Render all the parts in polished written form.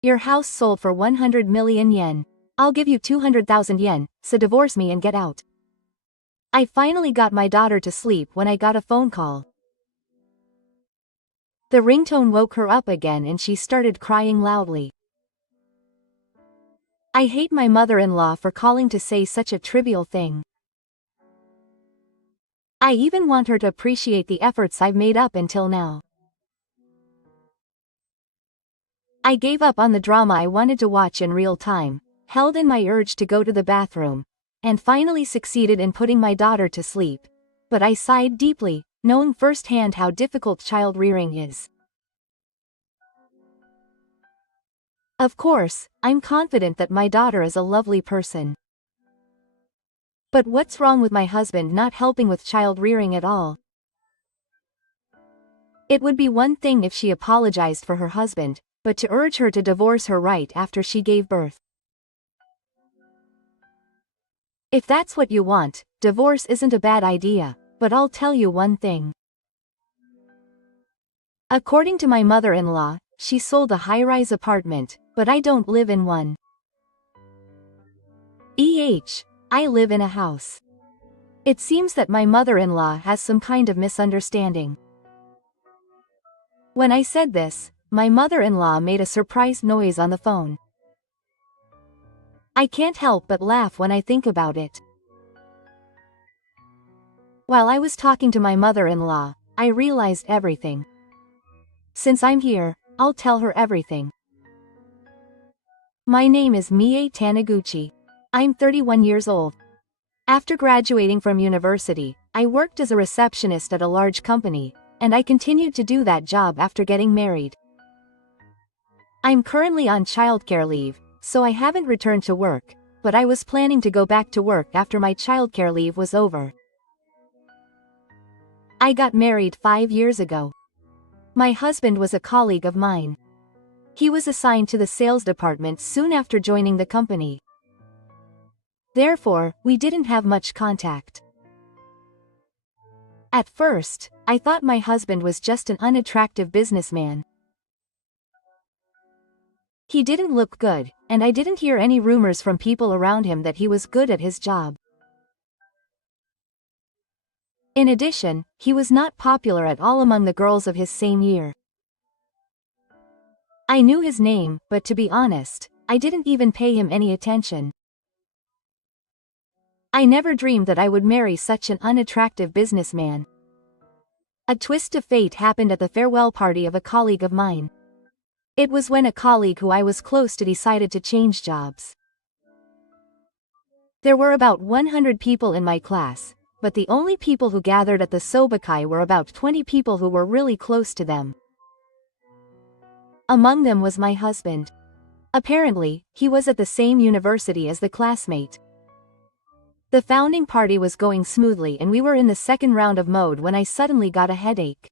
Your house sold for 100 million yen. I'll give you 200,000 yen, so divorce me and get out. I finally got my daughter to sleep when I got a phone call. The ringtone woke her up again and she started crying loudly. I hate my mother-in-law for calling to say such a trivial thing. I even want her to appreciate the efforts I've made up until now. I gave up on the drama I wanted to watch in real time, held in my urge to go to the bathroom, and finally succeeded in putting my daughter to sleep. But I sighed deeply, knowing firsthand how difficult child rearing is. Of course, I'm confident that my daughter is a lovely person. But what's wrong with my husband not helping with child rearing at all? It would be one thing if she apologized for her husband, but to urge her to divorce her right after she gave birth. If that's what you want, divorce isn't a bad idea, but I'll tell you one thing. According to my mother-in-law, she sold a high-rise apartment, but I don't live in one. I live in a house. It seems that my mother-in-law has some kind of misunderstanding. When I said this, my mother-in-law made a surprised noise on the phone. I can't help but laugh when I think about it. While I was talking to my mother-in-law, I realized everything. Since I'm here, I'll tell her everything. My name is Mie Taniguchi. I'm 31 years old. After graduating from university, I worked as a receptionist at a large company, and I continued to do that job after getting married. I'm currently on childcare leave, so I haven't returned to work, but I was planning to go back to work after my childcare leave was over. I got married 5 years ago. My husband was a colleague of mine. He was assigned to the sales department soon after joining the company. Therefore, we didn't have much contact. At first, I thought my husband was just an unattractive businessman. He didn't look good, and I didn't hear any rumors from people around him that he was good at his job. In addition, he was not popular at all among the girls of his same year. I knew his name, but to be honest, I didn't even pay him any attention. I never dreamed that I would marry such an unattractive businessman. A twist of fate happened at the farewell party of a colleague of mine. It was when a colleague who I was close to decided to change jobs. There were about 100 people in my class, but the only people who gathered at the sobakai were about 20 people who were really close to them. Among them was my husband. Apparently, he was at the same university as the classmate. The founding party was going smoothly and we were in the second round of mode when I suddenly got a headache.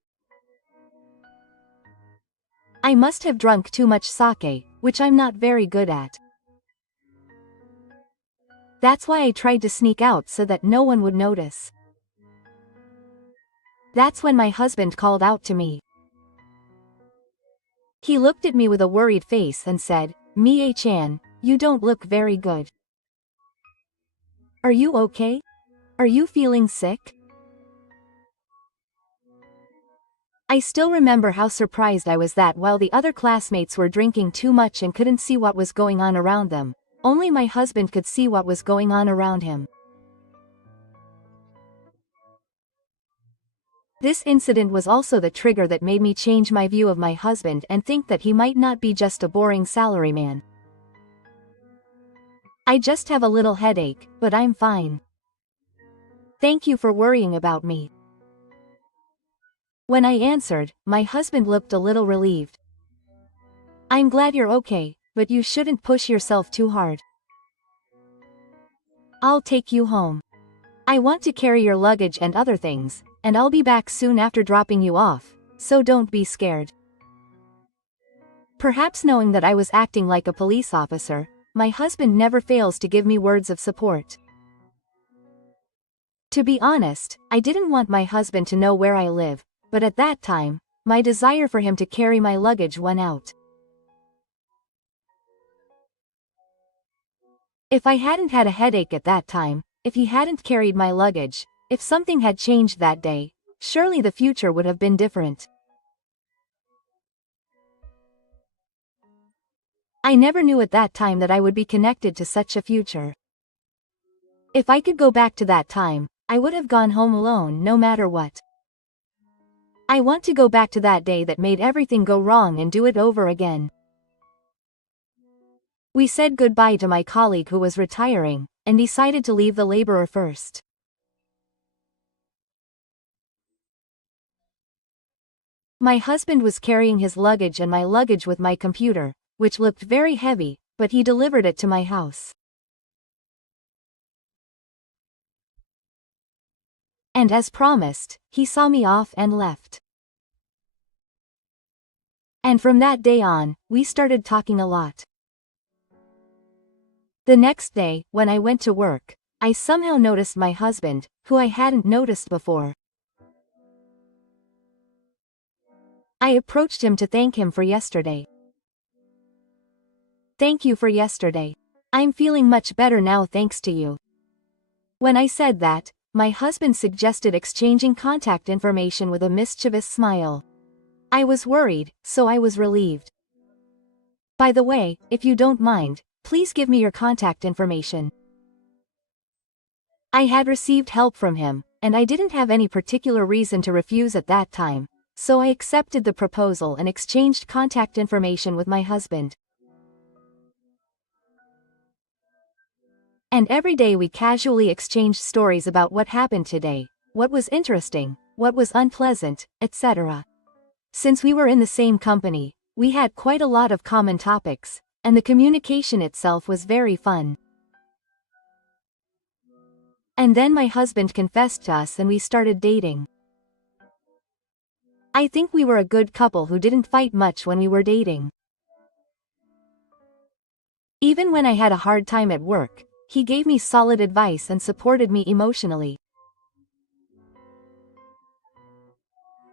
I must have drunk too much sake, which I'm not very good at. That's why I tried to sneak out so that no one would notice. That's when my husband called out to me. He looked at me with a worried face and said, "Mie-chan, you don't look very good. Are you okay? Are you feeling sick?" I still remember how surprised I was that while the other classmates were drinking too much and couldn't see what was going on around them, only my husband could see what was going on around him. This incident was also the trigger that made me change my view of my husband and think that he might not be just a boring salaryman. I just have a little headache, but I'm fine. Thank you for worrying about me. When I answered, my husband looked a little relieved. I'm glad you're okay, but you shouldn't push yourself too hard. I'll take you home. I want to carry your luggage and other things, and I'll be back soon after dropping you off, so don't be scared. Perhaps knowing that I was acting like a police officer, my husband never fails to give me words of support. To be honest, I didn't want my husband to know where I live, but at that time, my desire for him to carry my luggage won out. If I hadn't had a headache at that time, if he hadn't carried my luggage, if something had changed that day, surely the future would have been different. I never knew at that time that I would be connected to such a future. If I could go back to that time, I would have gone home alone no matter what. I want to go back to that day that made everything go wrong and do it over again. We said goodbye to my colleague who was retiring, and decided to leave the laborer first. My husband was carrying his luggage and my luggage with my computer, which looked very heavy, but he delivered it to my house. And as promised, he saw me off and left. And from that day on, we started talking a lot. The next day, when I went to work, I somehow noticed my husband, who I hadn't noticed before. I approached him to thank him for yesterday. Thank you for yesterday. I'm feeling much better now thanks to you. When I said that, my husband suggested exchanging contact information with a mischievous smile. I was worried, so I was relieved. By the way, if you don't mind, please give me your contact information. I had received help from him, and I didn't have any particular reason to refuse at that time, so I accepted the proposal and exchanged contact information with my husband. And every day we casually exchanged stories about what happened today, what was interesting, what was unpleasant, etc. Since we were in the same company, we had quite a lot of common topics, and the communication itself was very fun. And then my husband confessed to us and we started dating. I think we were a good couple who didn't fight much when we were dating. Even when I had a hard time at work, he gave me solid advice and supported me emotionally.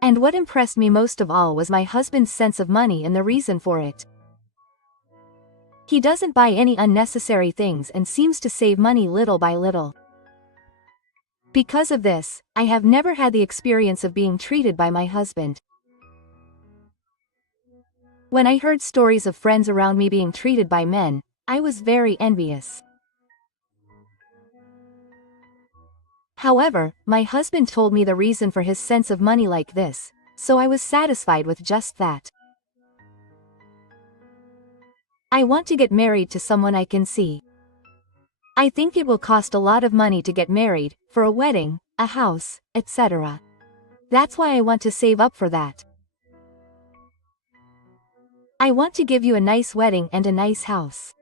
And what impressed me most of all was my husband's sense of money and the reason for it. He doesn't buy any unnecessary things and seems to save money little by little. Because of this, I have never had the experience of being treated by my husband. When I heard stories of friends around me being treated by men, I was very envious. However, my husband told me the reason for his sense of money like this, so I was satisfied with just that. I want to get married to someone I can see. I think it will cost a lot of money to get married, for a wedding, a house, etc. That's why I want to save up for that. I want to give you a nice wedding and a nice house.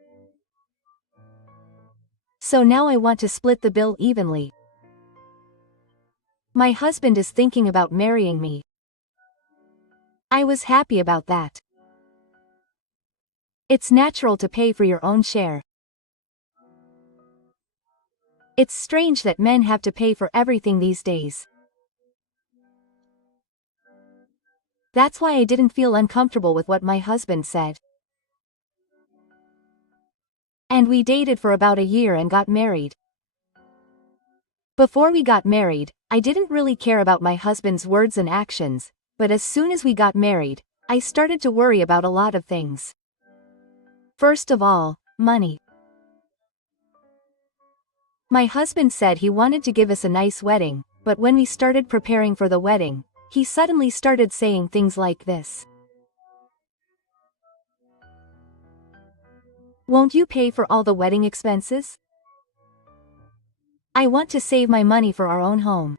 So now I want to split the bill evenly. My husband is thinking about marrying me. I was happy about that. It's natural to pay for your own share. It's strange that men have to pay for everything these days. That's why I didn't feel uncomfortable with what my husband said. And we dated for about a year and got married. Before we got married, I didn't really care about my husband's words and actions, but as soon as we got married, I started to worry about a lot of things. First of all, money. My husband said he wanted to give us a nice wedding, but when we started preparing for the wedding, he suddenly started saying things like this. Won't you pay for all the wedding expenses? I want to save my money for our own home.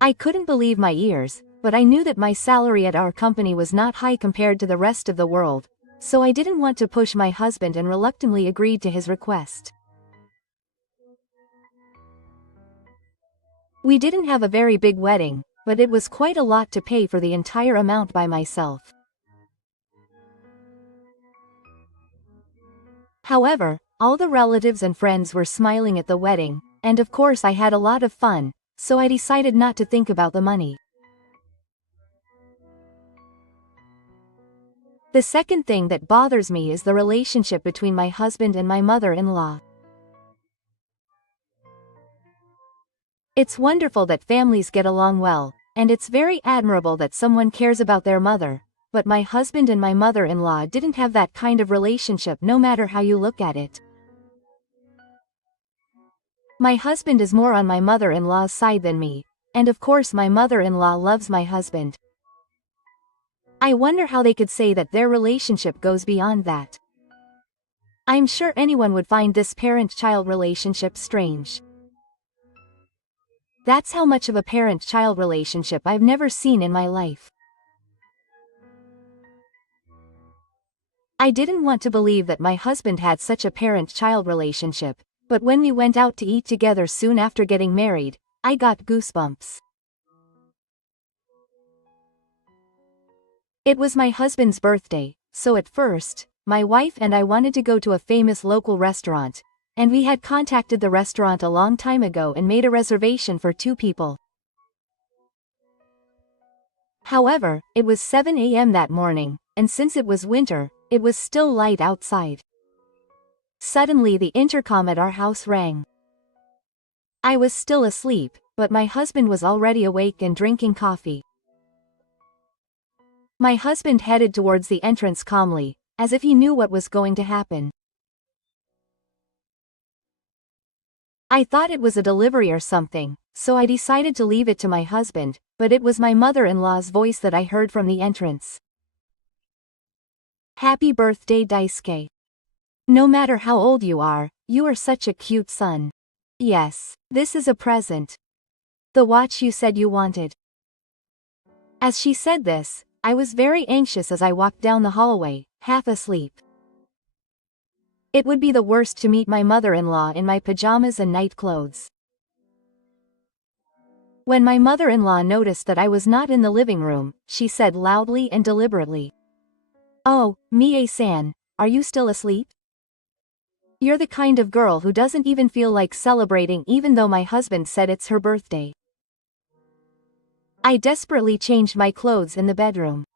I couldn't believe my ears, but I knew that my salary at our company was not high compared to the rest of the world, so I didn't want to push my husband and reluctantly agreed to his request. We didn't have a very big wedding, but it was quite a lot to pay for the entire amount by myself. However, all the relatives and friends were smiling at the wedding, and of course I had a lot of fun, so I decided not to think about the money. The second thing that bothers me is the relationship between my husband and my mother-in-law. It's wonderful that families get along well, and it's very admirable that someone cares about their mother, but my husband and my mother-in-law didn't have that kind of relationship no matter how you look at it. My husband is more on my mother-in-law's side than me, and of course my mother-in-law loves my husband. I wonder how they could say that their relationship goes beyond that. I'm sure anyone would find this parent-child relationship strange. That's how much of a parent-child relationship I've never seen in my life. I didn't want to believe that my husband had such a parent-child relationship, but when we went out to eat together soon after getting married, I got goosebumps. It was my husband's birthday, so at first, my wife and I wanted to go to a famous local restaurant, and we had contacted the restaurant a long time ago and made a reservation for 2 people. However, it was 7 a.m. that morning, and since it was winter, it was still light outside. Suddenly the intercom at our house rang. I was still asleep, but my husband was already awake and drinking coffee. My husband headed towards the entrance calmly, as if he knew what was going to happen. I thought it was a delivery or something, so I decided to leave it to my husband, but it was my mother-in-law's voice that I heard from the entrance. Happy birthday, Daisuke. No matter how old you are such a cute son. Yes, this is a present. The watch you said you wanted. As she said this, I was very anxious as I walked down the hallway, half asleep. It would be the worst to meet my mother-in-law in my pajamas and night clothes. When my mother-in-law noticed that I was not in the living room, she said loudly and deliberately, "Oh, Mie-san, are you still asleep? You're the kind of girl who doesn't even feel like celebrating even though my husband said it's her birthday." I desperately changed my clothes in the bedroom.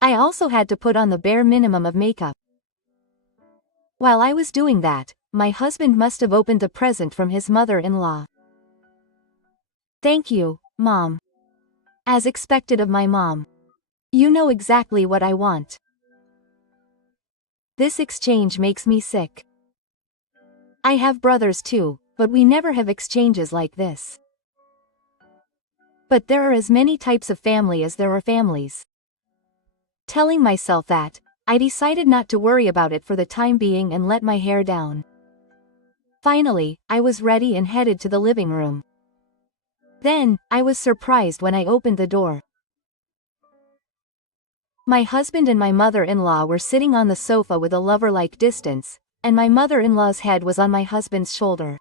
I also had to put on the bare minimum of makeup. While I was doing that, my husband must have opened the present from his mother-in-law. "Thank you, Mom." As expected of my mom. "You know exactly what I want." This exchange makes me sick. I have brothers too, but we never have exchanges like this. But there are as many types of family as there are families. Telling myself that, I decided not to worry about it for the time being and let my hair down. Finally, I was ready and headed to the living room. Then, I was surprised when I opened the door. My husband and my mother-in-law were sitting on the sofa with a lover-like distance, and my mother-in-law's head was on my husband's shoulder.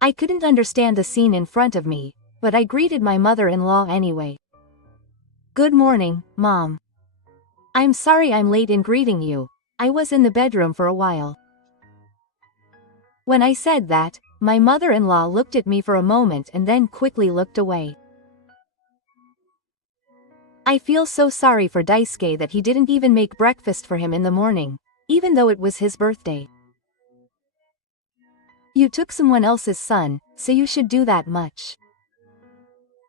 I couldn't understand the scene in front of me, but I greeted my mother-in-law anyway. "Good morning, Mom. I'm sorry I'm late in greeting you, I was in the bedroom for a while." When I said that, my mother-in-law looked at me for a moment and then quickly looked away. I feel so sorry for Daisuke that he didn't even make breakfast for him in the morning, even though it was his birthday. You took someone else's son, so you should do that much.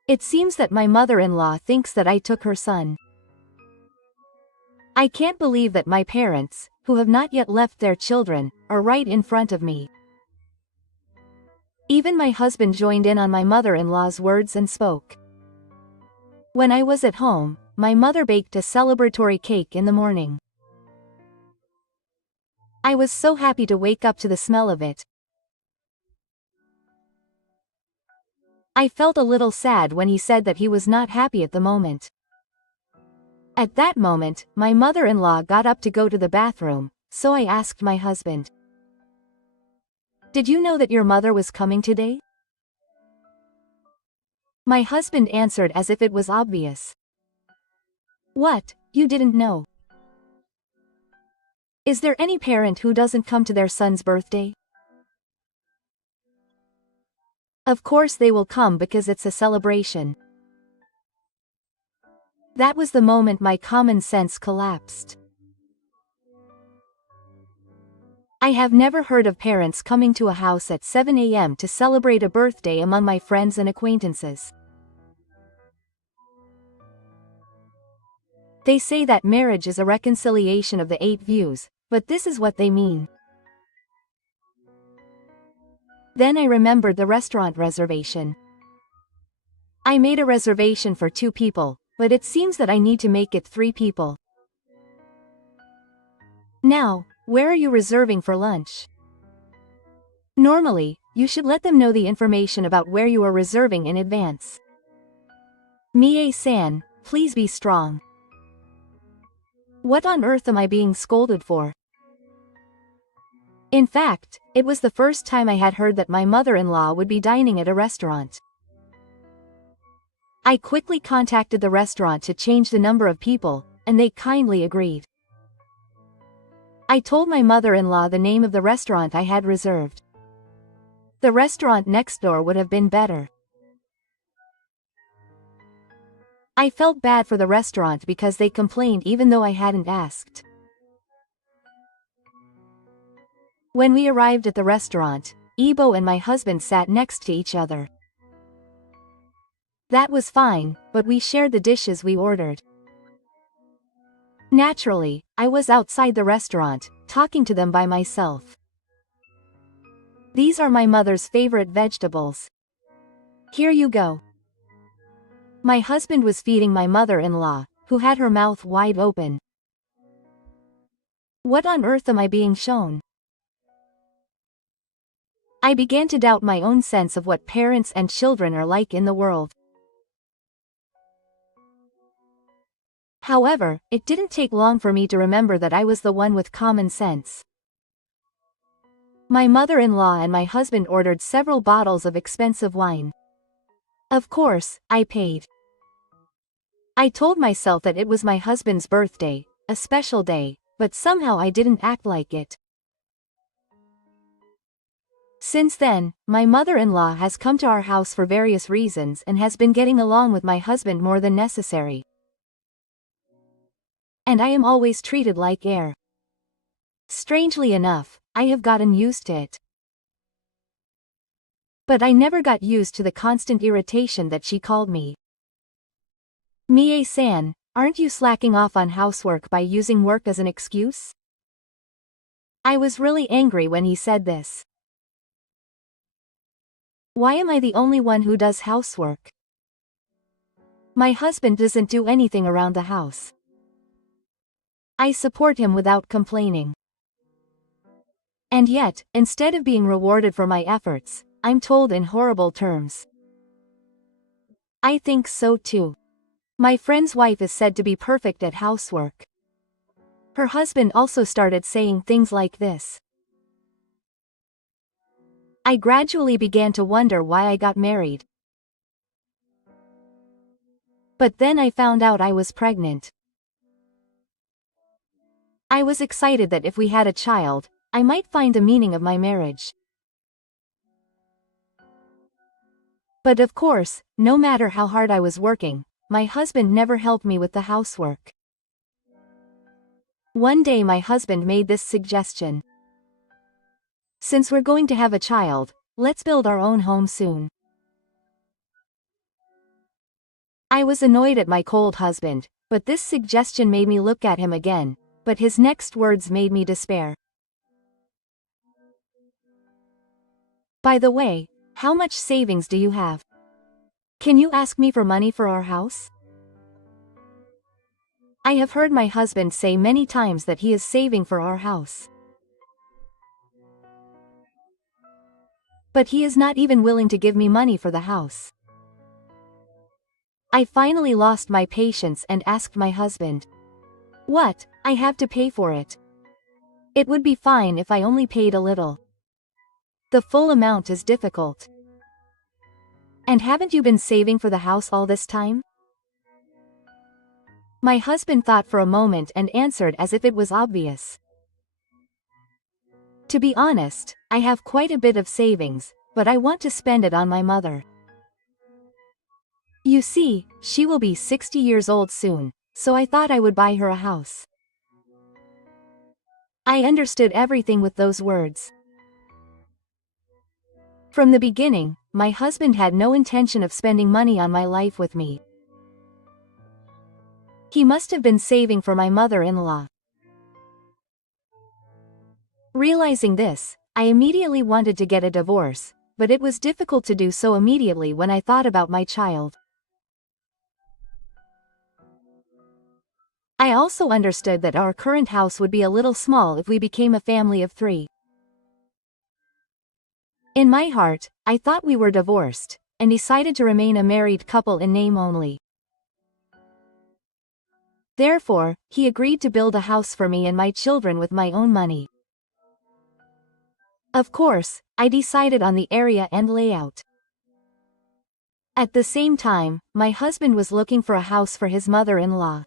It seems that my mother-in-law thinks that I took her son. I can't believe that my parents, who have not yet left their children, are right in front of me. Even my husband joined in on my mother-in-law's words and spoke. When I was at home, my mother baked a celebratory cake in the morning. I was so happy to wake up to the smell of it. I felt a little sad when he said that he was not happy at the moment. At that moment, my mother-in-law got up to go to the bathroom, so I asked my husband, "Did you know that your mother was coming today?" My husband answered as if it was obvious. "What, you didn't know? Is there any parent who doesn't come to their son's birthday? Of course they will come because it's a celebration." That was the moment my common sense collapsed. I have never heard of parents coming to a house at 7 a.m. to celebrate a birthday among my friends and acquaintances. They say that marriage is a reconciliation of the 8 views, but this is what they mean. Then I remembered the restaurant reservation. I made a reservation for 2 people, but it seems that I need to make it 3 people. Now, where are you reserving for lunch? Normally, you should let them know the information about where you are reserving in advance. Mie-san, please be strong. What on earth am I being scolded for? In fact, it was the first time I had heard that my mother-in-law would be dining at a restaurant. I quickly contacted the restaurant to change the number of people, and they kindly agreed. I told my mother-in-law the name of the restaurant I had reserved. The restaurant next door would have been better. I felt bad for the restaurant because they complained even though I hadn't asked. When we arrived at the restaurant, Ibo and my husband sat next to each other. That was fine, but we shared the dishes we ordered. Naturally, I was outside the restaurant, talking to them by myself. These are my mother's favorite vegetables. Here you go. My husband was feeding my mother-in-law, who had her mouth wide open. What on earth am I being shown? I began to doubt my own sense of what parents and children are like in the world. However, it didn't take long for me to remember that I was the one with common sense. My mother-in-law and my husband ordered several bottles of expensive wine. Of course, I paid. I told myself that it was my husband's birthday, a special day, but somehow I didn't act like it. Since then, my mother-in-law has come to our house for various reasons and has been getting along with my husband more than necessary. And I am always treated like heir. Strangely enough, I have gotten used to it. But I never got used to the constant irritation that she called me. Mie-san, aren't you slacking off on housework by using work as an excuse? I was really angry when he said this. Why am I the only one who does housework? My husband doesn't do anything around the house. I support him without complaining. And yet, instead of being rewarded for my efforts, I'm told in horrible terms. I think so too. My friend's wife is said to be perfect at housework. Her husband also started saying things like this. I gradually began to wonder why I got married. But then I found out I was pregnant. I was excited that if we had a child, I might find the meaning of my marriage. But of course, no matter how hard I was working, my husband never helped me with the housework. One day my husband made this suggestion. Since we're going to have a child, let's build our own home soon. I was annoyed at my cold husband, but this suggestion made me look at him again, but his next words made me despair. By the way, how much savings do you have? Can you ask me for money for our house? I have heard my husband say many times that he is saving for our house. But he is not even willing to give me money for the house. I finally lost my patience and asked my husband. What? I have to pay for it. It would be fine if I only paid a little. The full amount is difficult. And haven't you been saving for the house all this time? My husband thought for a moment and answered as if it was obvious. To be honest, I have quite a bit of savings, but I want to spend it on my mother. You see, she will be 60 years old soon, so I thought I would buy her a house. I understood everything with those words. From the beginning, my husband had no intention of spending money on my life with me. He must have been saving for my mother-in-law. Realizing this, I immediately wanted to get a divorce, but it was difficult to do so immediately when I thought about my child. I also understood that our current house would be a little small if we became a family of 3. In my heart, I thought we were divorced, and decided to remain a married couple in name only. Therefore, he agreed to build a house for me and my children with my own money. Of course, I decided on the area and layout. At the same time, my husband was looking for a house for his mother-in-law.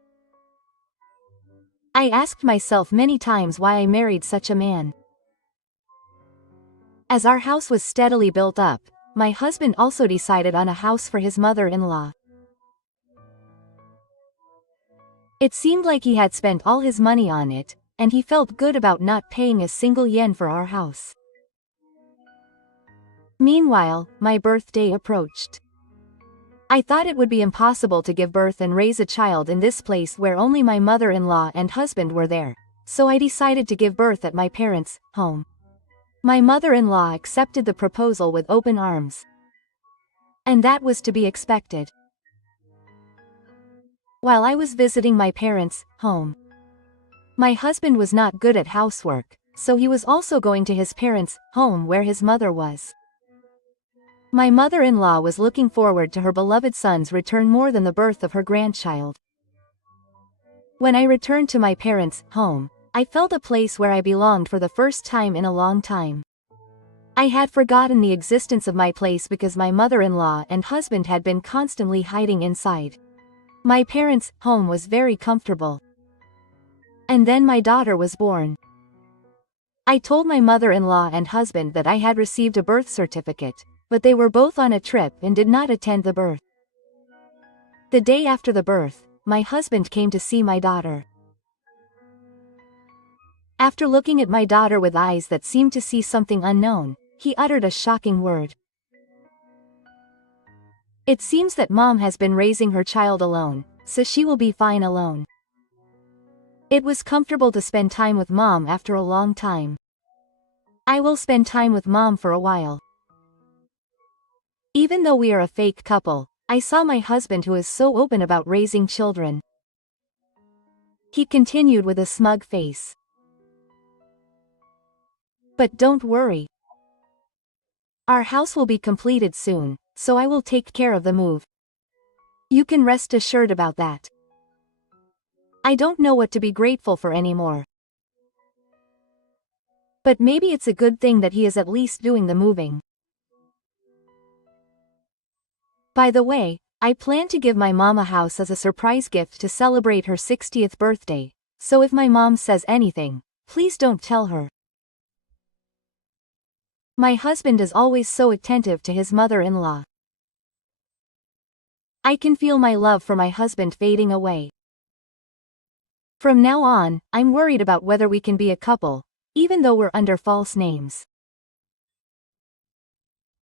I asked myself many times why I married such a man. As our house was steadily built up, my husband also decided on a house for his mother-in-law. It seemed like he had spent all his money on it, and he felt good about not paying a single yen for our house. Meanwhile, my birthday approached. I thought it would be impossible to give birth and raise a child in this place where only my mother-in-law and husband were there, so I decided to give birth at my parents' home. My mother-in-law accepted the proposal with open arms. And that was to be expected. While I was visiting my parents' home, my husband was not good at housework, so he was also going to his parents' home where his mother was. My mother-in-law was looking forward to her beloved son's return more than the birth of her grandchild. When I returned to my parents' home, I felt a place where I belonged for the first time in a long time. I had forgotten the existence of my place because my mother-in-law and husband had been constantly hiding inside. My parents' home was very comfortable. And then my daughter was born. I told my mother-in-law and husband that I had received a birth certificate, but they were both on a trip and did not attend the birth. The day after the birth, my husband came to see my daughter. After looking at my daughter with eyes that seemed to see something unknown, he uttered a shocking word. It seems that mom has been raising her child alone, so she will be fine alone. It was comfortable to spend time with mom after a long time. I will spend time with mom for a while. Even though we are a fake couple, I saw my husband who is so open about raising children. He continued with a smug face. But don't worry. Our house will be completed soon, so I will take care of the move. You can rest assured about that. I don't know what to be grateful for anymore. But maybe it's a good thing that he is at least doing the moving. By the way, I plan to give my mom a house as a surprise gift to celebrate her 60th birthday, so if my mom says anything, please don't tell her. My husband is always so attentive to his mother-in-law. I can feel my love for my husband fading away. From now on, I'm worried about whether we can be a couple, even though we're under false names.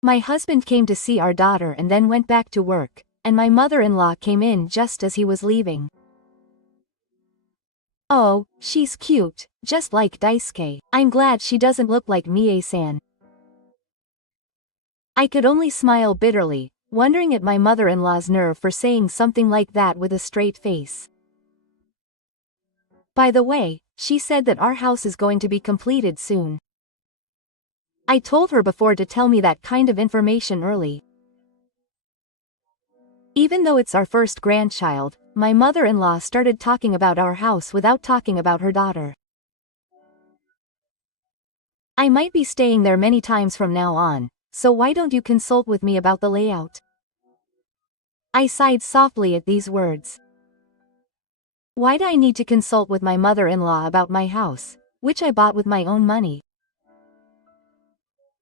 My husband came to see our daughter and then went back to work, and my mother-in-law came in just as he was leaving. Oh, she's cute, just like Daisuke. I'm glad she doesn't look like Mie-san. I could only smile bitterly, wondering at my mother-in-law's nerve for saying something like that with a straight face. By the way, she said that our house is going to be completed soon. I told her before to tell me that kind of information early. Even though it's our first grandchild, my mother-in-law started talking about our house without talking about her daughter. I might be staying there many times from now on, so why don't you consult with me about the layout? I sighed softly at these words. Why do I need to consult with my mother-in-law about my house, which I bought with my own money?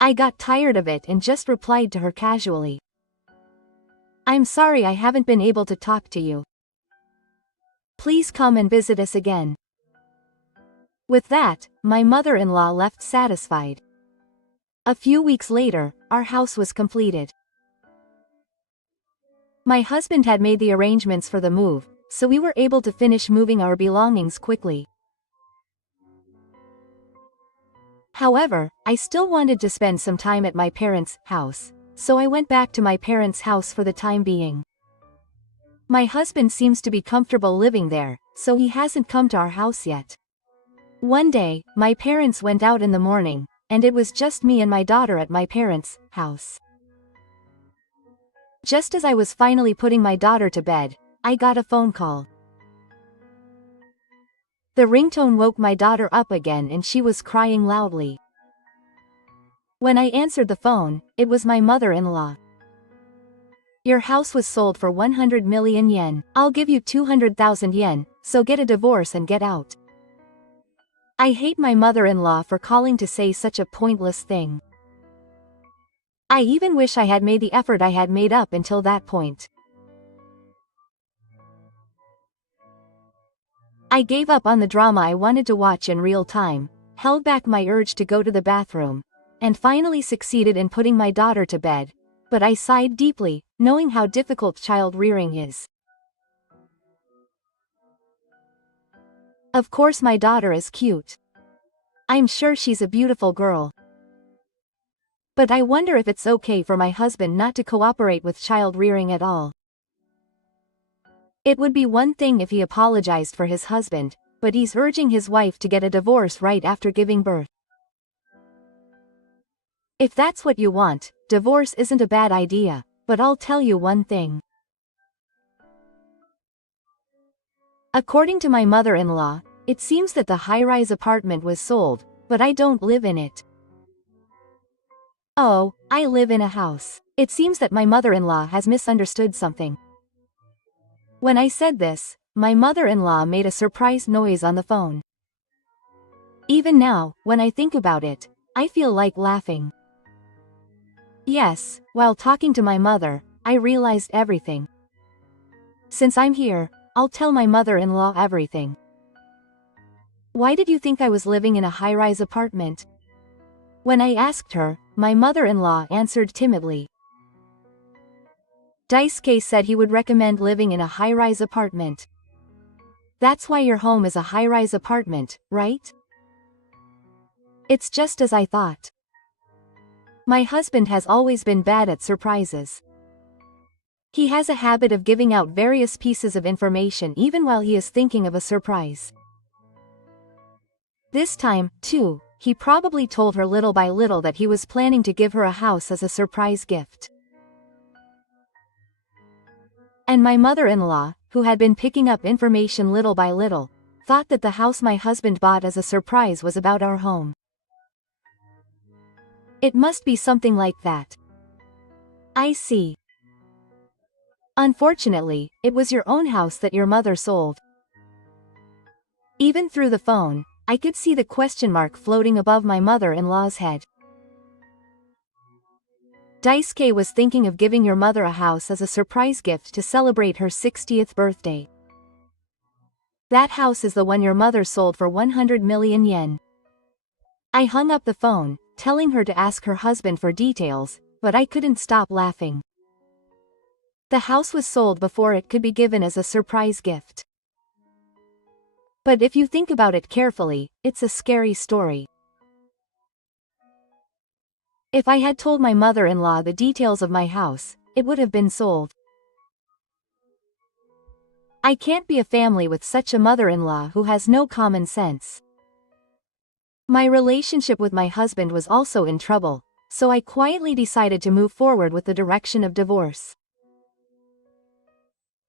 I got tired of it and just replied to her casually. I'm sorry I haven't been able to talk to you. Please come and visit us again. With that, my mother-in-law left satisfied. A few weeks later, our house was completed. My husband had made the arrangements for the move, so we were able to finish moving our belongings quickly. However, I still wanted to spend some time at my parents' house, so I went back to my parents' house for the time being. My husband seems to be comfortable living there, so he hasn't come to our house yet. One day, my parents went out in the morning, and it was just me and my daughter at my parents' house. Just as I was finally putting my daughter to bed, I got a phone call. The ringtone woke my daughter up again and she was crying loudly. When I answered the phone, it was my mother-in-law. Your house was sold for 100 million yen. I'll give you 200,000 yen, so get a divorce and get out. I hate my mother-in-law for calling to say such a pointless thing. I even wish I had made the effort I had made up until that point. I gave up on the drama I wanted to watch in real time, held back my urge to go to the bathroom, and finally succeeded in putting my daughter to bed, but I sighed deeply, knowing how difficult child rearing is. Of course my daughter is cute. I'm sure she's a beautiful girl. But I wonder if it's okay for my husband not to cooperate with child rearing at all. It would be one thing if he apologized for his husband, but he's urging his wife to get a divorce right after giving birth. If that's what you want, divorce isn't a bad idea, but I'll tell you one thing. According to my mother-in-law, it seems that the high-rise apartment was sold, but I don't live in it. Oh, I live in a house. It seems that my mother-in-law has misunderstood something. When I said this, my mother-in-law made a surprised noise on the phone. Even now, when I think about it, I feel like laughing. Yes, while talking to my mother, I realized everything. Since I'm here, I'll tell my mother-in-law everything. Why did you think I was living in a high-rise apartment? When I asked her, my mother-in-law answered timidly. Daisuke said he would recommend living in a high-rise apartment. That's why your home is a high-rise apartment, right? It's just as I thought. My husband has always been bad at surprises. He has a habit of giving out various pieces of information even while he is thinking of a surprise. This time, too, he probably told her little by little that he was planning to give her a house as a surprise gift. And my mother-in-law, who had been picking up information little by little, thought that the house my husband bought as a surprise was about our home. It must be something like that. I see. Unfortunately, it was your own house that your mother sold. Even through the phone, I could see the question mark floating above my mother-in-law's head. Daisuke was thinking of giving your mother a house as a surprise gift to celebrate her 60th birthday. That house is the one your mother sold for 100 million yen. I hung up the phone, telling her to ask her husband for details, but I couldn't stop laughing. The house was sold before it could be given as a surprise gift. But if you think about it carefully, it's a scary story. If I had told my mother-in-law the details of my house, it would have been sold. I can't be a family with such a mother-in-law who has no common sense. My relationship with my husband was also in trouble, so I quietly decided to move forward with the direction of divorce.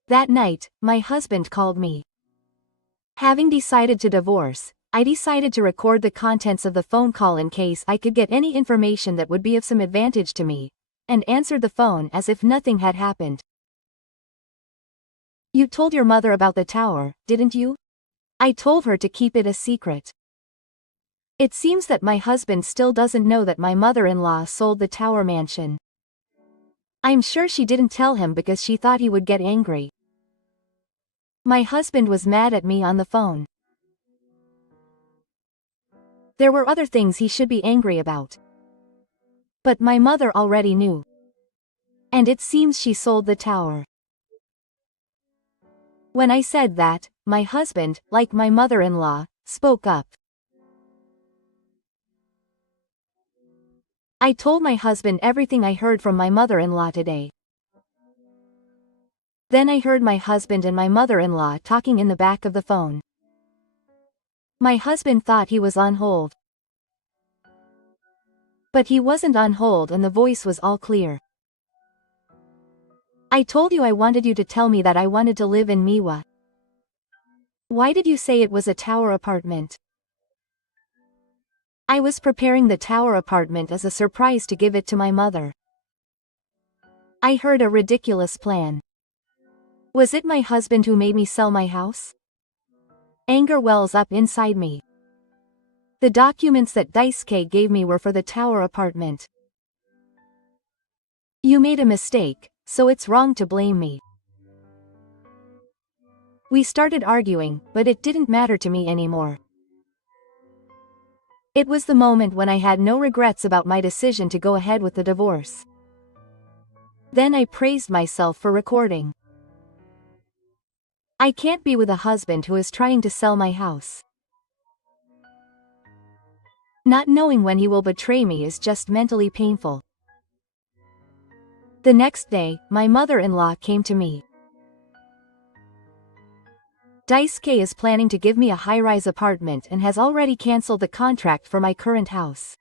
That night, my husband called me. Having decided to divorce, I decided to record the contents of the phone call in case I could get any information that would be of some advantage to me, and answered the phone as if nothing had happened. You told your mother about the tower, didn't you? I told her to keep it a secret. It seems that my husband still doesn't know that my mother-in-law sold the tower mansion. I'm sure she didn't tell him because she thought he would get angry. My husband was mad at me on the phone. There were other things he should be angry about. But my mother already knew. And it seems she sold the tower. When I said that, my husband, like my mother-in-law, spoke up. I told my husband everything I heard from my mother-in-law today. Then I heard my husband and my mother-in-law talking in the back of the phone. My husband thought he was on hold. But he wasn't on hold and the voice was all clear. I told you I wanted you to tell me that I wanted to live in Miwa. Why did you say it was a tower apartment? I was preparing the tower apartment as a surprise to give it to my mother. I heard a ridiculous plan. Was it my husband who made me sell my house? Anger wells up inside me. The documents that Daisuke gave me were for the tower apartment. You made a mistake, so it's wrong to blame me. We started arguing, but it didn't matter to me anymore. It was the moment when I had no regrets about my decision to go ahead with the divorce. Then I praised myself for recording. I can't be with a husband who is trying to sell my house. Not knowing when he will betray me is just mentally painful. The next day, my mother-in-law came to me. Daisuke is planning to give me a high-rise apartment and has already cancelled the contract for my current house.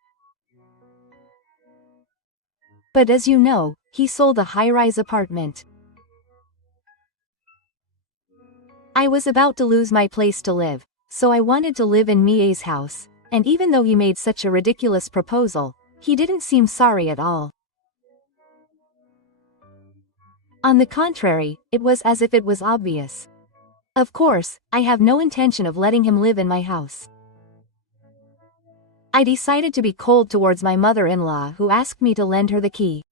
But as you know, he sold a high-rise apartment. I was about to lose my place to live, so I wanted to live in Mie's house, and even though he made such a ridiculous proposal, he didn't seem sorry at all. On the contrary, it was as if it was obvious. Of course, I have no intention of letting him live in my house. I decided to be cold towards my mother-in-law who asked me to lend her the key.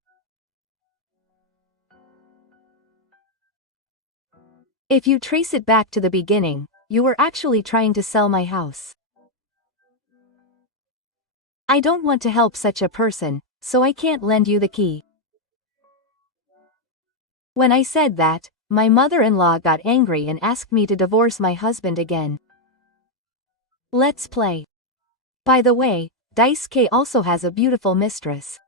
If you trace it back to the beginning, you were actually trying to sell my house. I don't want to help such a person, so I can't lend you the key. When I said that, my mother-in-law got angry and asked me to divorce my husband again. Let's play. By the way, Daisuke also has a beautiful mistress.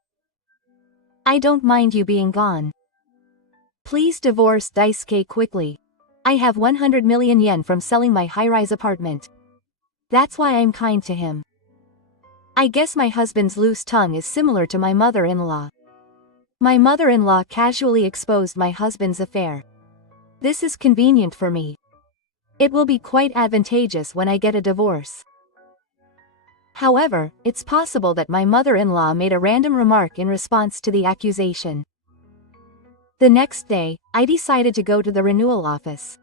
I don't mind you being gone. Please divorce Daisuke quickly. I have 100 million yen from selling my high-rise apartment. That's why I'm kind to him. I guess my husband's loose tongue is similar to my mother-in-law. My mother-in-law casually exposed my husband's affair. This is convenient for me. It will be quite advantageous when I get a divorce. However, it's possible that my mother-in-law made a random remark in response to the accusation. The next day, I decided to go to the renewal office.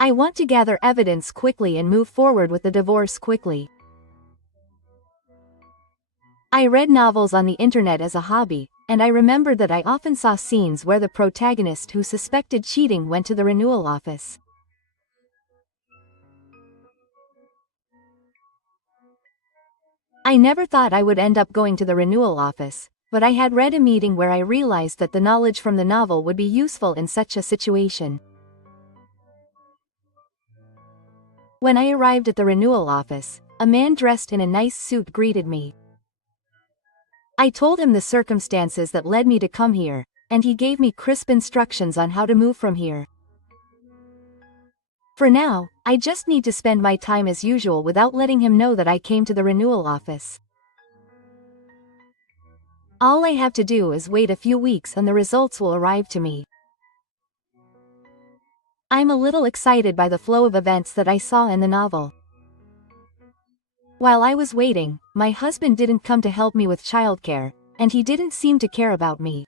I want to gather evidence quickly and move forward with the divorce quickly. I read novels on the internet as a hobby, and I remembered that I often saw scenes where the protagonist who suspected cheating went to the renewal office. I never thought I would end up going to the renewal office, but I had read a meeting where I realized that the knowledge from the novel would be useful in such a situation. When I arrived at the renewal office, a man dressed in a nice suit greeted me. I told him the circumstances that led me to come here, and he gave me crisp instructions on how to move from here. For now, I just need to spend my time as usual without letting him know that I came to the renewal office. All I have to do is wait a few weeks and the results will arrive to me. I'm a little excited by the flow of events that I saw in the novel. While I was waiting, my husband didn't come to help me with childcare, and he didn't seem to care about me.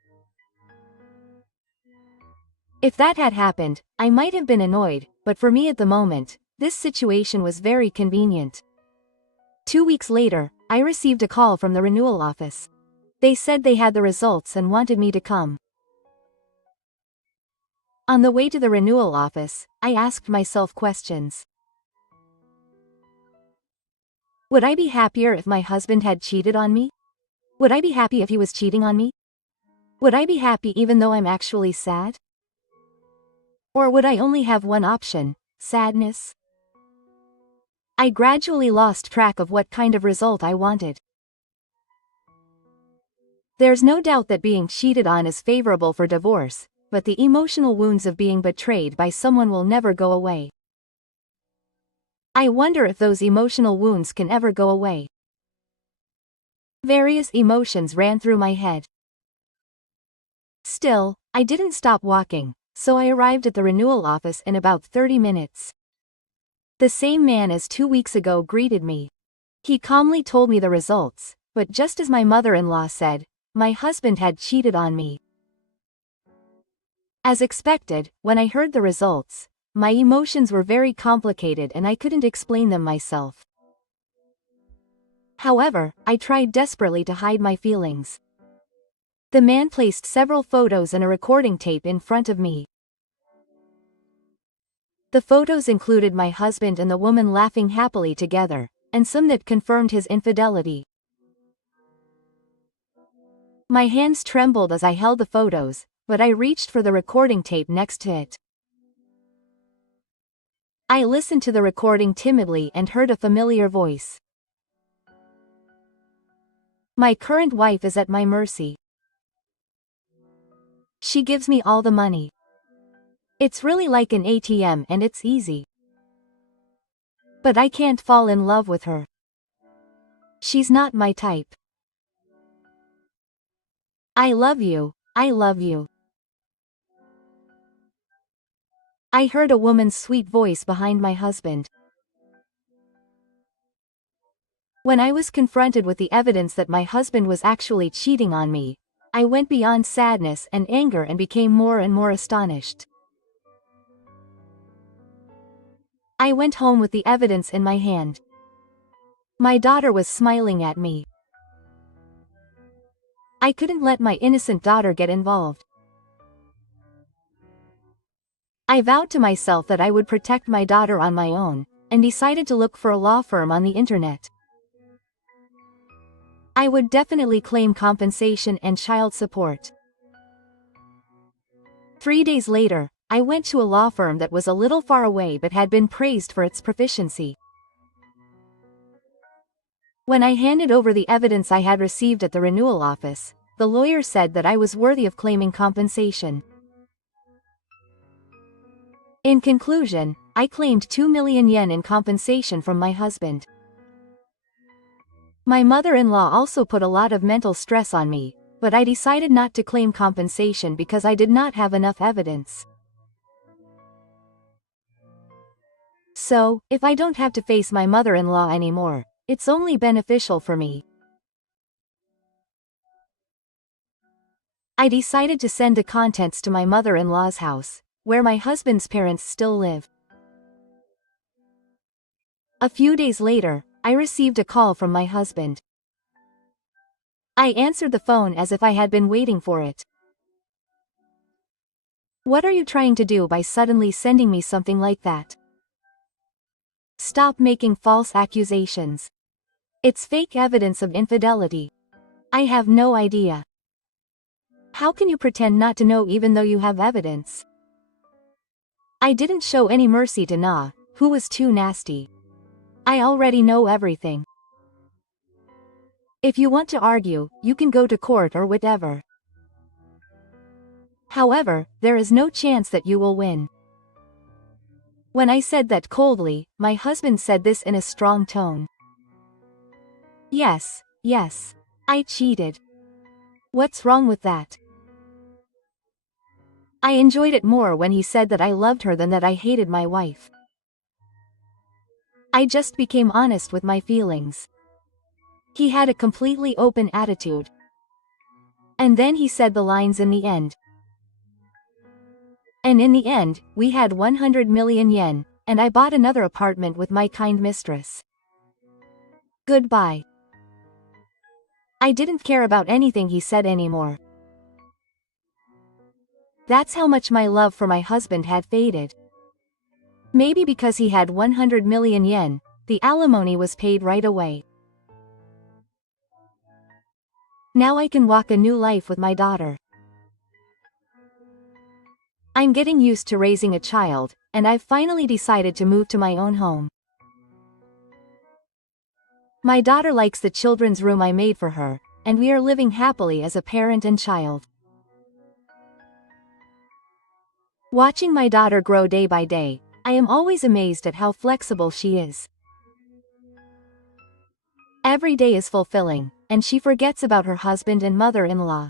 If that had happened, I might have been annoyed, but for me at the moment, this situation was very convenient. 2 weeks later, I received a call from the renewal office. They said they had the results and wanted me to come. On the way to the renewal office, I asked myself questions. Would I be happier if my husband had cheated on me? Would I be happy if he was cheating on me? Would I be happy even though I'm actually sad? Or would I only have one option, sadness? I gradually lost track of what kind of result I wanted. There's no doubt that being cheated on is favorable for divorce, but the emotional wounds of being betrayed by someone will never go away. I wonder if those emotional wounds can ever go away. Various emotions ran through my head. Still, I didn't stop walking, so I arrived at the renewal office in about 30 minutes. The same man as 2 weeks ago greeted me. He calmly told me the results, but just as my mother-in-law said, my husband had cheated on me. As expected, when I heard the results, my emotions were very complicated and I couldn't explain them myself. However, I tried desperately to hide my feelings. The man placed several photos and a recording tape in front of me. The photos included my husband and the woman laughing happily together, and some that confirmed his infidelity. My hands trembled as I held the photos, but I reached for the recording tape next to it. I listened to the recording timidly and heard a familiar voice. My current wife is at my mercy. She gives me all the money. It's really like an ATM and it's easy. But I can't fall in love with her. She's not my type. I love you, I love you. I heard a woman's sweet voice behind my husband. When I was confronted with the evidence that my husband was actually cheating on me, I went beyond sadness and anger and became more and more astonished. I went home with the evidence in my hand. My daughter was smiling at me. I couldn't let my innocent daughter get involved. I vowed to myself that I would protect my daughter on my own, and decided to look for a law firm on the internet. I would definitely claim compensation and child support. 3 days later, I went to a law firm that was a little far away but had been praised for its proficiency. When I handed over the evidence I had received at the renewal office, the lawyer said that I was worthy of claiming compensation. In conclusion, I claimed 2 million yen in compensation from my husband. My mother-in-law also put a lot of mental stress on me, but I decided not to claim compensation because I did not have enough evidence. So, if I don't have to face my mother-in-law anymore, it's only beneficial for me. I decided to send the contents to my mother-in-law's house, where my husband's parents still live. A few days later, I received a call from my husband. I answered the phone as if I had been waiting for it. What are you trying to do by suddenly sending me something like that? Stop making false accusations. It's fake evidence of infidelity. I have no idea. How can you pretend not to know even though you have evidence? I didn't show any mercy to Na, who was too nasty. I already know everything. If you want to argue, you can go to court or whatever. However, there is no chance that you will win. When I said that coldly, my husband said this in a strong tone. Yes, I cheated. What's wrong with that? I enjoyed it more when he said that I loved her than that I hated my wife. I just became honest with my feelings. He had a completely open attitude. And then he said the lines in the end. And in the end, we had 100 million yen, and I bought another apartment with my kind mistress. Goodbye. I didn't care about anything he said anymore. That's how much my love for my husband had faded. Maybe because he had 100 million yen, the alimony was paid right away. Now I can walk a new life with my daughter. I'm getting used to raising a child, and I've finally decided to move to my own home. My daughter likes the children's room I made for her, and we are living happily as a parent and child. Watching my daughter grow day by day, I am always amazed at how flexible she is. Every day is fulfilling, and she forgets about her husband and mother-in-law.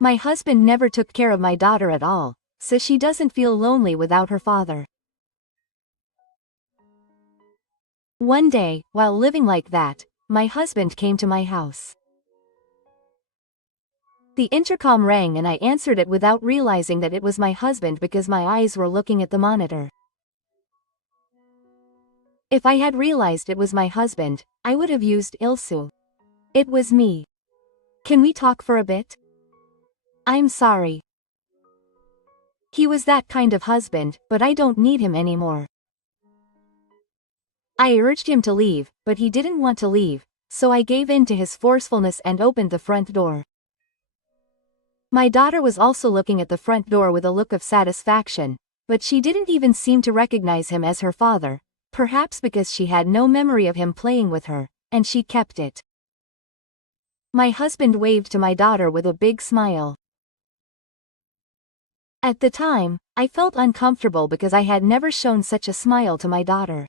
My husband never took care of my daughter at all, so she doesn't feel lonely without her father. One day, while living like that, my husband came to my house. The intercom rang and I answered it without realizing that it was my husband because my eyes were looking at the monitor. If I had realized it was my husband, I would have used ilsu. It was me. Can we talk for a bit? I'm sorry. He was that kind of husband, but I don't need him anymore. I urged him to leave, but he didn't want to leave, so I gave in to his forcefulness and opened the front door. My daughter was also looking at the front door with a look of satisfaction, but she didn't even seem to recognize him as her father, perhaps because she had no memory of him playing with her, and she kept it. My husband waved to my daughter with a big smile. At the time, I felt uncomfortable because I had never shown such a smile to my daughter.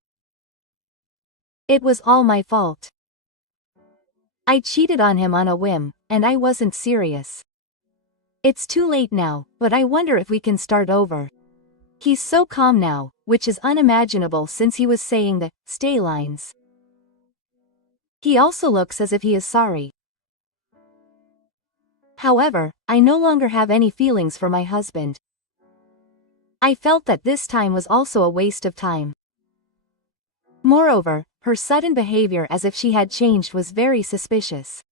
It was all my fault. I cheated on him on a whim, and I wasn't serious. It's too late now, but I wonder if we can start over. He's so calm now, which is unimaginable since he was saying the stay lines. He also looks as if he is sorry. However, I no longer have any feelings for my husband. I felt that this time was also a waste of time. Moreover, her sudden behavior as if she had changed was very suspicious.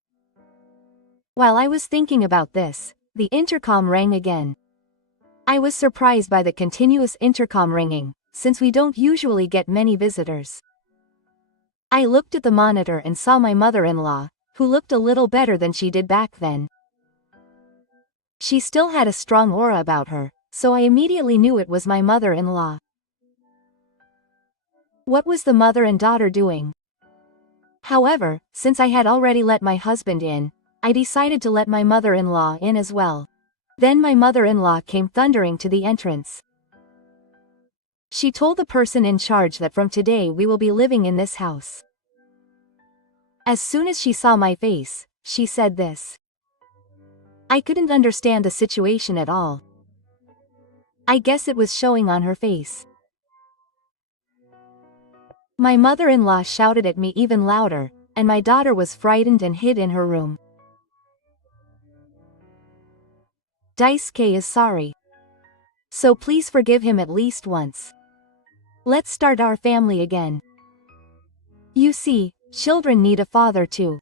While I was thinking about this, the intercom rang again. I was surprised by the continuous intercom ringing, since we don't usually get many visitors. I looked at the monitor and saw my mother-in-law, who looked a little better than she did back then. She still had a strong aura about her, so I immediately knew it was my mother-in-law. What was the mother and daughter doing? However, since I had already let my husband in, I decided to let my mother-in-law in as well. Then my mother-in-law came thundering to the entrance. She told the person in charge that from today we will be living in this house. As soon as she saw my face, she said this. I couldn't understand the situation at all. I guess it was showing on her face. My mother-in-law shouted at me even louder, and my daughter was frightened and hid in her room. Daisuke is sorry. So please forgive him at least once. Let's start our family again. You see, children need a father too.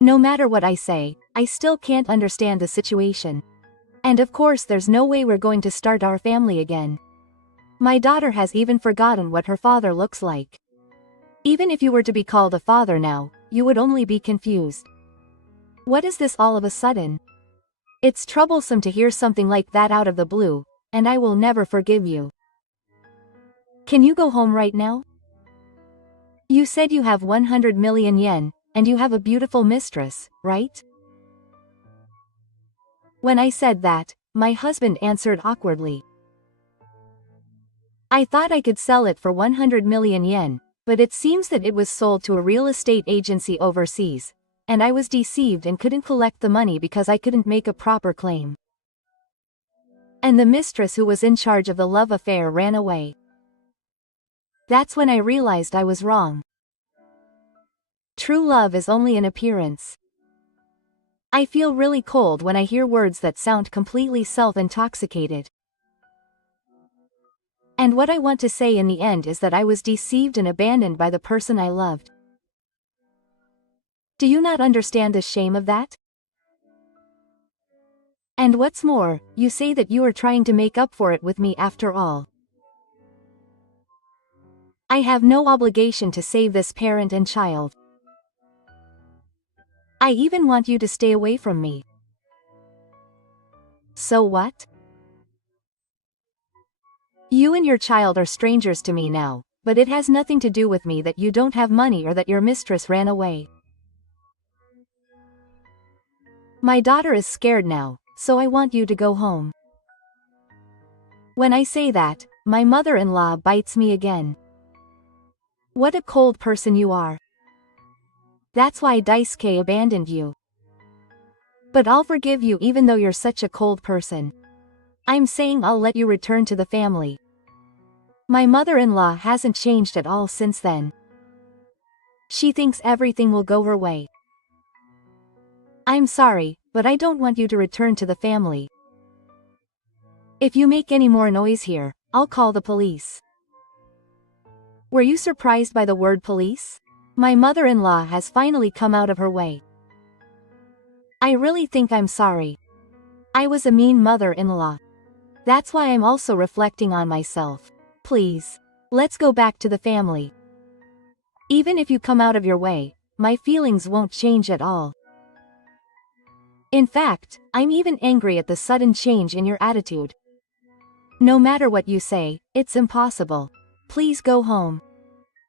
No matter what I say, I still can't understand the situation. And of course there's no way we're going to start our family again. My daughter has even forgotten what her father looks like. Even if you were to be called a father now, you would only be confused. What is this all of a sudden? It's troublesome to hear something like that out of the blue, and I will never forgive you. Can you go home right now? You said you have 100 million yen, and you have a beautiful mistress, right? When I said that, my husband answered awkwardly. I thought I could sell it for 100 million yen, but it seems that it was sold to a real estate agency overseas, and I was deceived and couldn't collect the money because I couldn't make a proper claim. And the mistress who was in charge of the love affair ran away. That's when I realized I was wrong. True love is only an appearance. I feel really cold when I hear words that sound completely self-intoxicated. And what I want to say in the end is that I was deceived and abandoned by the person I loved. Do you not understand the shame of that? And what's more, you say that you are trying to make up for it with me after all. I have no obligation to save this parent and child. I even want you to stay away from me. So what? You and your child are strangers to me now, but it has nothing to do with me that you don't have money or that your mistress ran away. My daughter is scared now, so I want you to go home. When I say that, my mother-in-law bites me again. What a cold person you are. That's why Daisuke abandoned you. But I'll forgive you even though you're such a cold person. I'm saying I'll let you return to the family. My mother-in-law hasn't changed at all since then. She thinks everything will go her way. I'm sorry, but I don't want you to return to the family. If you make any more noise here, I'll call the police. Were you surprised by the word police? My mother-in-law has finally come out of her way. I really think I'm sorry. I was a mean mother-in-law. That's why I'm also reflecting on myself. Please, let's go back to the family. Even if you come out of your way, my feelings won't change at all. In fact, I'm even angry at the sudden change in your attitude. No matter what you say, it's impossible. Please go home.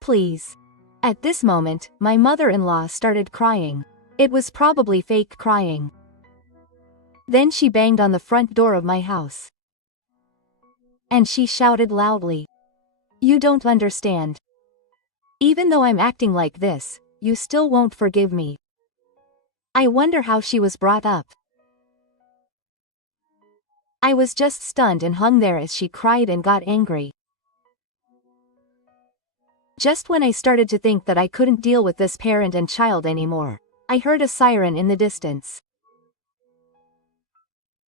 Please. At this moment, my mother-in-law started crying. It was probably fake crying. Then she banged on the front door of my house. And she shouted loudly. You don't understand. Even though I'm acting like this, you still won't forgive me. I wonder how she was brought up. I was just stunned and hung there as she cried and got angry. Just when I started to think that I couldn't deal with this parent and child anymore, I heard a siren in the distance.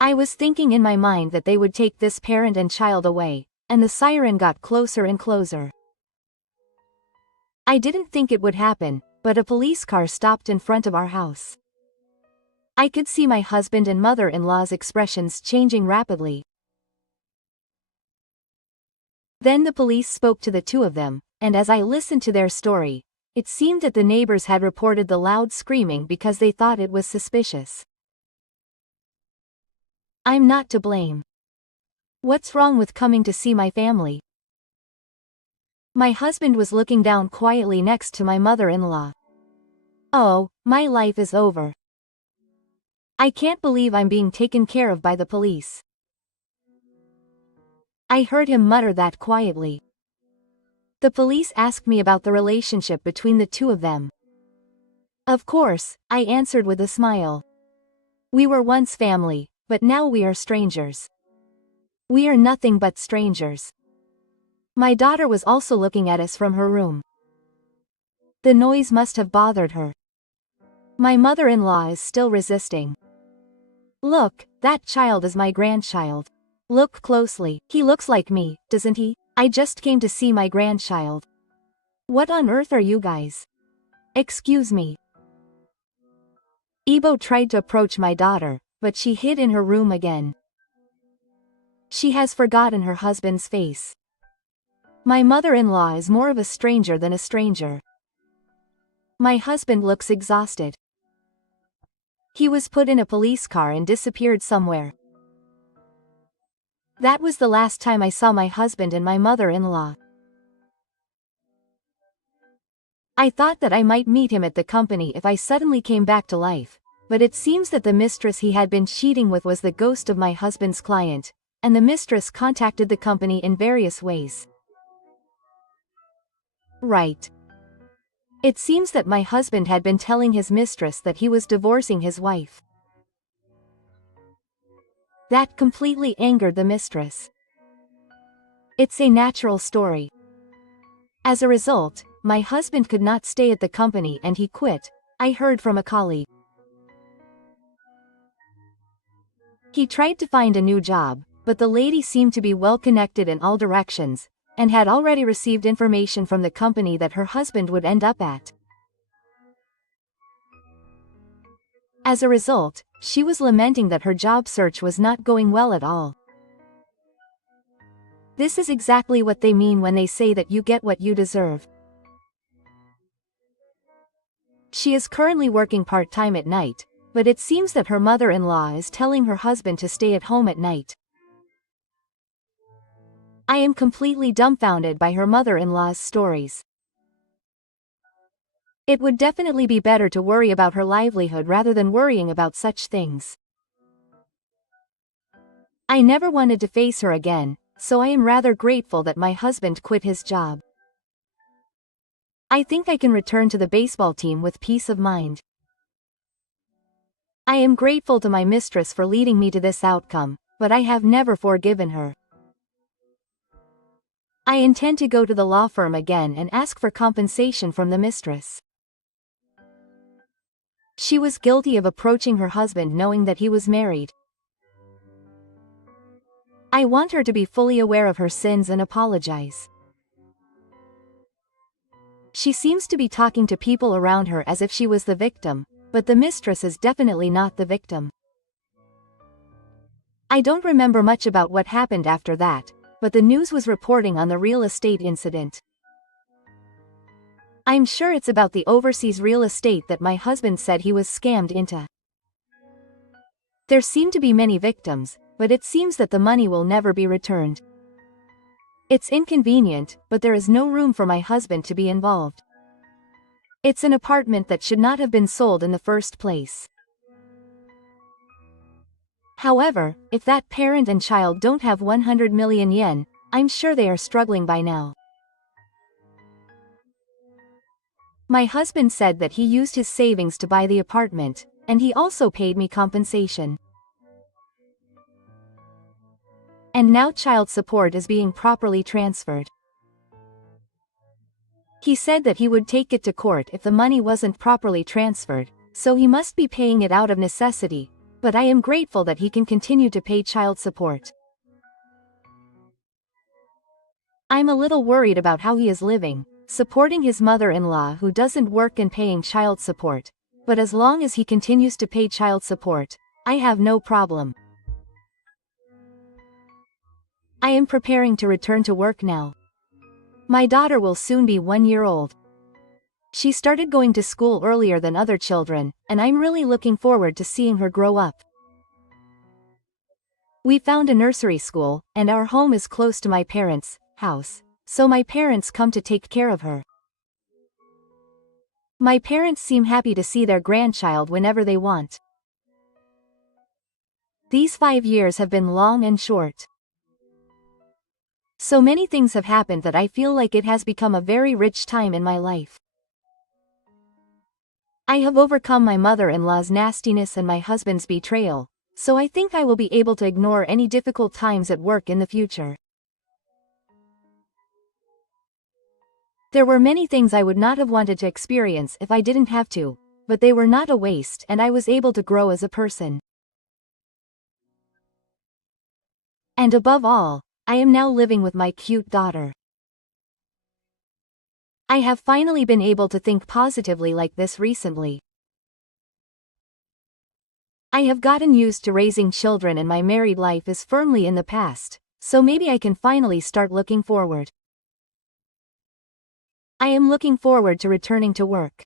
I was thinking in my mind that they would take this parent and child away, and the siren got closer and closer. I didn't think it would happen, but a police car stopped in front of our house. I could see my husband and mother-in-law's expressions changing rapidly. Then the police spoke to the two of them, and as I listened to their story, it seemed that the neighbors had reported the loud screaming because they thought it was suspicious. I'm not to blame. What's wrong with coming to see my family? My husband was looking down quietly next to my mother-in-law. Oh, my life is over. I can't believe I'm being taken care of by the police. I heard him mutter that quietly. The police asked me about the relationship between the two of them. Of course, I answered with a smile. We were once family, but now we are strangers. We are nothing but strangers. My daughter was also looking at us from her room. The noise must have bothered her. My mother-in-law is still resisting. Look, that child is my grandchild. Look closely. He looks like me, doesn't he? I just came to see my grandchild. What on earth are you guys? Excuse me. Ibo tried to approach my daughter, but she hid in her room again. She has forgotten her husband's face. My mother-in-law is more of a stranger than a stranger. My husband looks exhausted. He was put in a police car and disappeared somewhere. That was the last time I saw my husband and my mother-in-law. I thought that I might meet him at the company if I suddenly came back to life, but it seems that the mistress he had been cheating with was the ghost of my husband's client, and the mistress contacted the company in various ways. Right. It seems that my husband had been telling his mistress that he was divorcing his wife. That completely angered the mistress. It's a natural story. As a result, my husband could not stay at the company and he quit, I heard from a colleague. He tried to find a new job, but the lady seemed to be well connected in all directions, and had already received information from the company that her husband would end up at. As a result, she was lamenting that her job search was not going well at all. This is exactly what they mean when they say that you get what you deserve. She is currently working part-time at night, but it seems that her mother-in-law is telling her husband to stay at home at night. I am completely dumbfounded by her mother-in-law's stories. It would definitely be better to worry about her livelihood rather than worrying about such things. I never wanted to face her again, so I am rather grateful that my husband quit his job. I think I can return to the baseball team with peace of mind. I am grateful to my mistress for leading me to this outcome, but I have never forgiven her. I intend to go to the law firm again and ask for compensation from the mistress. She was guilty of approaching her husband knowing that he was married. I want her to be fully aware of her sins and apologize. She seems to be talking to people around her as if she was the victim, but the mistress is definitely not the victim. I don't remember much about what happened after that, but the news was reporting on the real estate incident. I'm sure it's about the overseas real estate that my husband said he was scammed into. There seem to be many victims, but it seems that the money will never be returned. It's inconvenient, but there is no room for my husband to be involved. It's an apartment that should not have been sold in the first place. However, if that parent and child don't have 100 million yen, I'm sure they are struggling by now. My husband said that he used his savings to buy the apartment, and he also paid me compensation. And now child support is being properly transferred. He said that he would take it to court if the money wasn't properly transferred, so he must be paying it out of necessity, but I am grateful that he can continue to pay child support. I'm a little worried about how he is living, supporting his mother-in-law who doesn't work and paying child support, but as long as he continues to pay child support, I have no problem. I am preparing to return to work now. My daughter will soon be 1 year old. She started going to school earlier than other children, and I'm really looking forward to seeing her grow up. We found a nursery school, and our home is close to my parents' house, so my parents come to take care of her. My parents seem happy to see their grandchild whenever they want. These 5 years have been long and short. So many things have happened that I feel like it has become a very rich time in my life. I have overcome my mother-in-law's nastiness and my husband's betrayal, so I think I will be able to ignore any difficult times at work in the future. There were many things I would not have wanted to experience if I didn't have to, but they were not a waste and I was able to grow as a person. And above all, I am now living with my cute daughter. I have finally been able to think positively like this recently. I have gotten used to raising children and my married life is firmly in the past, so maybe I can finally start looking forward. I am looking forward to returning to work.